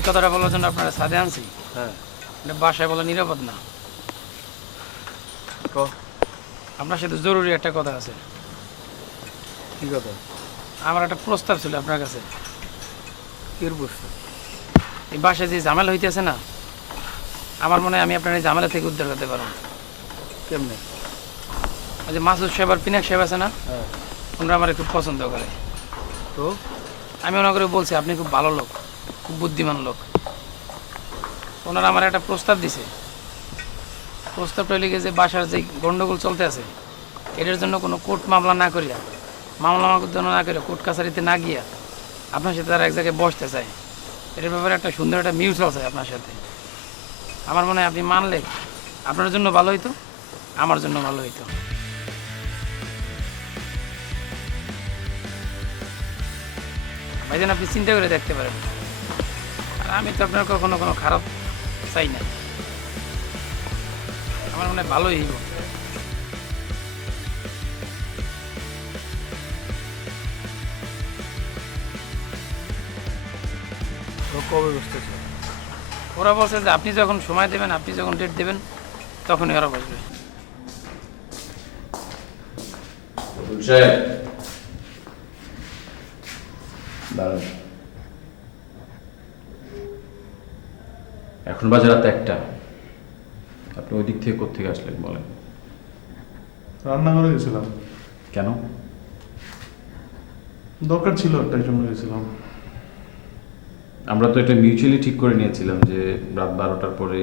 এই কথাটা বলার জন্য আপনারা সাদে আনছি। হ্যাঁ। বাসায় বলা নিরাপদ না। আপনার সাথে জরুরি একটা কথা আছে। কি কথা? আমার একটা প্রস্তাব ছিল আপনার কাছে। এই বাসায় যে ঝামেলা হইতেছে না আমার মনে হয় আমি আপনার এই ঝামেলা থেকে উদ্ধার করতে পারব। কেমনে? ওই যে মাসুদ সাহেব আর পিনাক সাহেব আছে না হ্যাঁ। ওনারা আমার খুব পছন্দ করে। তো? আমি ওনা করে বলছি আপনি খুব ভালো লোক। খুব বুদ্ধিমান লোক। ওনারা আমার একটা প্রস্তাব দিছে। প্রস্তাবটা লিখে যে বাসার যে গন্ডগোল চলতে আছে, এটার জন্য কোনো কোর্ট মামলা না করিয়া, মামলা জন্য না করিয়া কোর্ট কাছারিতে না গিয়া আপনার সাথে তারা এক জায়গায় বসতে চায়। এটার ব্যাপারে একটা সুন্দর একটা মিউচুয়াল চাই আপনার সাথে। আমার মনে হয় আপনি মানলে আপনার জন্য ভালো হইতো, আমার জন্য ভালো হইতো। ভাইজান, আপনি চিন্তা করে দেখতে পারেন। আমি তো আপনার কখনো কোনো খারাপ চাই না আমার মনে হয় ভালোই হইব। কবে বসতেছে? ওরা বলছে যে আপনি যখন সময় দেবেন আপনি যখন ডেট দেবেন তখনই ওরা বসবে। সাহেব। দাঁড়ান। এখন বাজে রাত একটা। আপনি ওই দিক থেকে কোথেকে আসলেন বলেন? রান্নাঘরে গেছিলাম। কেন? দরকার ছিল একটা জন্য গেছিলাম। আমরা তো এটা মিউচুয়ালি ঠিক করে নিয়েছিলাম যে রাত বারোটার পরে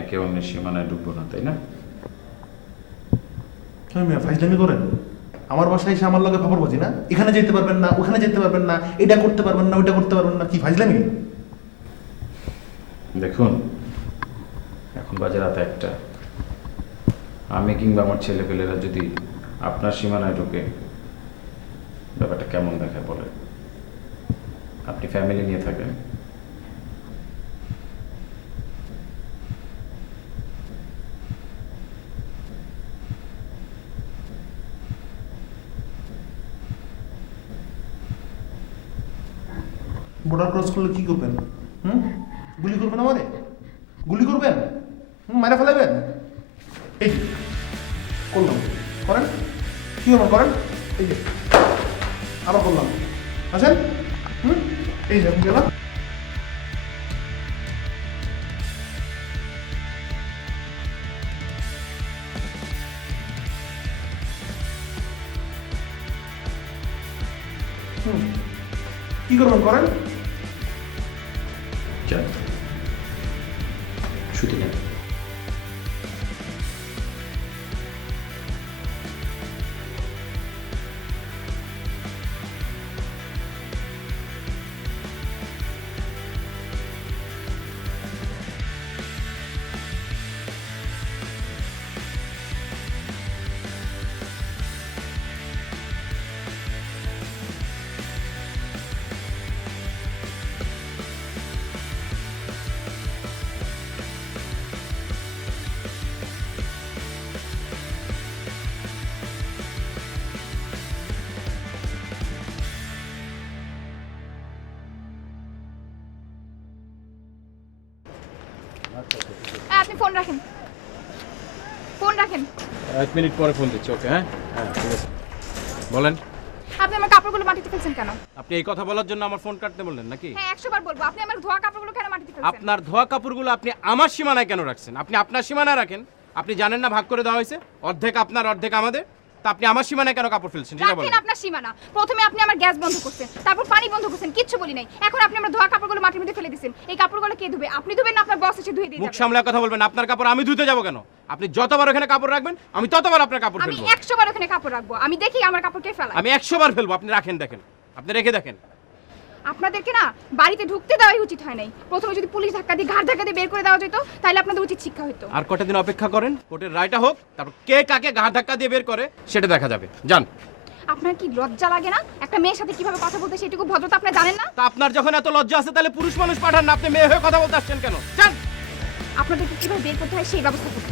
একে অন্যের সীমানায় ঢুকবো না তাই না? হ্যাঁ মিয়া ফাইজলামি করেন? আমার বাসায় এসে আমার লগে খবর বাজি না? এখানে যেতে পারবেন না ওখানে যেতে পারবেন না এটা করতে পারবেন না ওইটা করতে পারবেন না কি ফাইজলামি? দেখুন, এখন বাজে রাত একটা। আমি কিংবা আমার ছেলেপেলেরা যদি আপনার সীমানায় ঢুকে, ব্যাপারটা কেমন দেখায় বলে আপনি ফ্যামিলি নিয়ে থাকেন। বর্ডার ক্রস করলে কি করবেন? গুলি করবেন আমারে গুলি করবেন? মারা ফেলাবেন? এই করলাম। করেন? কি করবেন করেন? এই যে, আবার করলাম। আছেন? হুম? এই যে গেলাম। কি করবেন করেন? যান আপনি ফোন রাখেন। ফোন রাখেন। এক মিনিট পরে ফোন দিচ্ছি ওকে হ্যাঁ? হ্যাঁ ঠিক আছে। বলেন। আপনি আমার কাপড়গুলো মাটিতে ফেলছেন কেন? আপনি এই কথা বলার জন্য আমার ফোন কাটতে বললেন নাকি? হ্যাঁ একশো বার বলব। আপনি আমার ধোয়া কাপড়গুলো কেন মাটিতে ফেলছেন? আপনার ধোয়া কাপড়গুলো আপনি আমার সীমানায় কেন রাখছেন? আপনি আপনার সীমানায় রাখেন? আপনি জানেন না ভাগ করে দেওয়া হয়েছে? অর্ধেক আপনার অর্ধেক আমাদের? তা আপনি আমার সীমানায় কেন কাপড় ফেলছেন? সেটা বলেন। রাখেন আপনার সীমানা। প্রথমে আপনি আমার গ্যাস বন্ধ করছেন তারপর পানি বন্ধ করছেন কিচ্ছু বলি নাই। এখন আপনি আমার ধোয়া কাপড়গুলো মাটির মধ্যে ফেলে দিচ্ছেন এই কাপড়গুলো কে ধুবে? আপনি ধুবেন না আপনার বস এসে ধুয়ে দিয়ে মুখ যাবে। সামলায় কথা বলবেন আপনার কাপড় আমি ধুতে যাব কেন? আপনি যতবার ওখানে কাপড় রাখবেন আমি ততবার আপনার কাপড় আমি ফেলব। একশো বার ওখানে কাপড় রাখব। আমি দেখি আমার কাপড় কে ফেলা আমি একশো বার ফেলব। আপনি রাখেন দেখেন। আপনি রেখে দেখেন। আপনাদেরকে না বাড়িতে ঢুকতে দেওয়াই উচিত হয় নাই। প্রথমে যদি পুলিশ ধাক্কা দিয়ে ঘাট ধাক্কা দিয়ে বের করে দেওয়া যেত তাহলে আপনাদের উচিত শিক্ষা হতো আর কটা দিন অপেক্ষা করেন কোর্টের রায়টা হোক তারপর কে কাকে ঘা ধাক্কা দিয়ে বের করে সেটা দেখা যাবে। যান। আপনার কি লজ্জা লাগে না? একটা মেয়ের সাথে কীভাবে কথা বলতে সেটুকু ভদ্রতা আপনি জানেন না? তা আপনার যখন এত লজ্জা আছে তাহলে পুরুষ মানুষ পাঠান না আপনি মেয়ে হয়ে কথা বলতে আসছেন কেন? যান। আপনাদেরকে কীভাবে বের করতে হয় সেই ব্যবস্থা করতেছি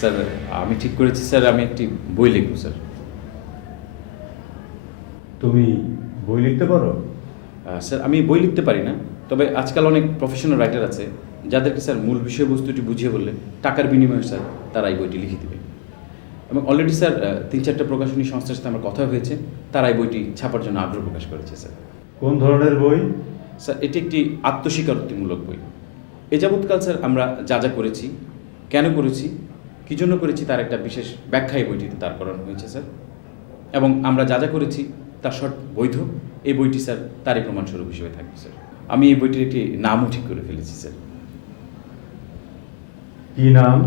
স্যার আমি ঠিক করেছি স্যার আমি একটি বই লিখব স্যার। তুমি বই লিখতে পারো? স্যার আমি বই লিখতে পারি না তবে আজকাল অনেক প্রফেশনাল রাইটার আছে যাদেরকে স্যার মূল বিষয়বস্তুটি বুঝিয়ে বললে টাকার বিনিময়ে স্যার তারা এই বইটি লিখে দেবে। এবং অলরেডি স্যার তিন চারটা প্রকাশনী সংস্থার সাথে আমার কথা হয়েছে তারা এই বইটি ছাপার জন্য আগ্রহ প্রকাশ করেছে স্যার। কোন ধরনের বই? স্যার এটি একটি আত্মস্বীকারোক্তিমূলক বই। এ যাবৎকাল স্যার আমরা যা যা করেছি কেন করেছি কী জন্য করেছি তার একটা বিশেষ ব্যাখ্যা এই বইটিতে তার করানো হয়েছে স্যার? এবং আমরা যা যা করেছি তার শর্ট বৈধ এই বইটি স্যার তারই প্রমাণস্বরূপ হিসেবে থাকবে স্যার। আমি এই বইটির একটি নামও ঠিক করে ফেলেছি স্যার। কি নাম?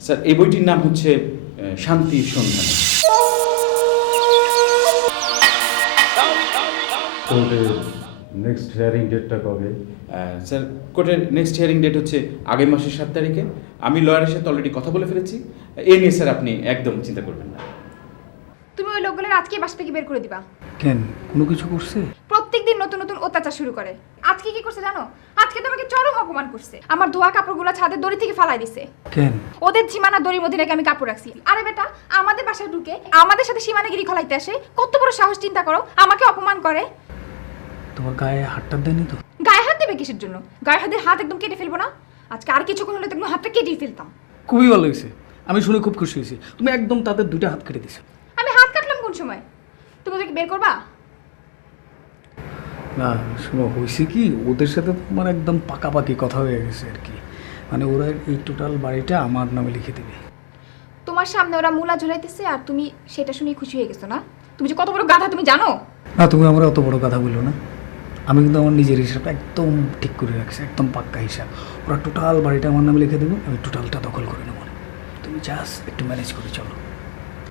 স্যার এই বইটির নাম হচ্ছে আহ, শান্তির সন্ধান। কোর্টের নেক্সট হিয়ারিং ডেটটা কবে? স্যার কোর্টের নেক্সট হিয়ারিং ডেট হচ্ছে আগামী মাসের সাত তারিখে। আমি লয়ারের সাথে অলরেডি কথা বলে ফেলেছি। এ নিয়ে স্যার আপনি একদম চিন্তা করবেন না। তুমি ওই লোকগুলোর আজকে বাসা থেকে বের করে দিবা। কেন? কোনো কিছু করছে? প্রত্যেকদিন নতুন নতুন অত্যাচার শুরু করে। আজকে কি করছে জানো? আজকে তোমাকে চরম অপমান করছে। আমার ধোয়া কাপড়গুলো ছাদের দড়ি থেকে ফালাই দিছে। কেন? ওদের সীমানা দড়ির মধ্যে নাকি আমি কাপড় রাখছি। আরে বেটা আমাদের বাসায় ঢুকে আমাদের সাথে সীমানাগিরি খলাইতে আসে। কত বড় সাহস চিন্তা করো আমাকে অপমান করে। তোমার গায়ে হাতটা দেয়নি তো? গায়ে হাত দেবে কিসের জন্য? গায়ে হাতের হাত একদম কেটে ফেলব না? আজকে আর কিছুক্ষণ হলে তো একদম হাতটা কেটেই ফেলতাম। খুবই ভালো হয়েছে। আমি শুনে খুব খুশি হয়েছি। তুমি একদম তাদের দুইটা হাত কেটে দিছো আমি হাত কাটলাম কোন সময়? তুমি ওদেরকে বের করবা? না শোনো হয়েছে কি ওদের সাথে তোমার একদম পাকাপাকি কথা হয়ে গেছে আর কি। মানে ওরা এই টোটাল বাড়িটা আমার নামে লিখে দেবে। তোমার সামনে ওরা মূলা ঝুলাইতেছে আর তুমি সেটা শুনে খুশি হয়ে গেছো না? তুমি যে কত বড় গাধা তুমি জানো? না তুমি আমার অত বড় কথা বলল না। আমি কিন্তু আমার নিজের হিসাবটা একদম ঠিক করে রাখছি, একদম পাক্কা হিসাব। ওরা টোটাল বাড়িটা আমার নামে লিখে দেবো, আমি টোটালটা দখল করে নেব। তুমি জাস্ট একটু ম্যানেজ করে চলো।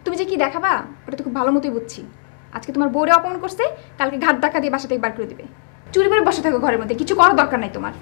তুমি যে কি দেখাবা, ওটা তো খুব ভালো মতোই বুঝছি। আজকে তোমার বউরে অপমান করছে, কালকে ঘাট ধাক্কা দিয়ে বাসা থেকে বার করে দিবে। চুরি করে বসে থাকো ঘরের মধ্যে, কিছু করার দরকার নাই তোমার।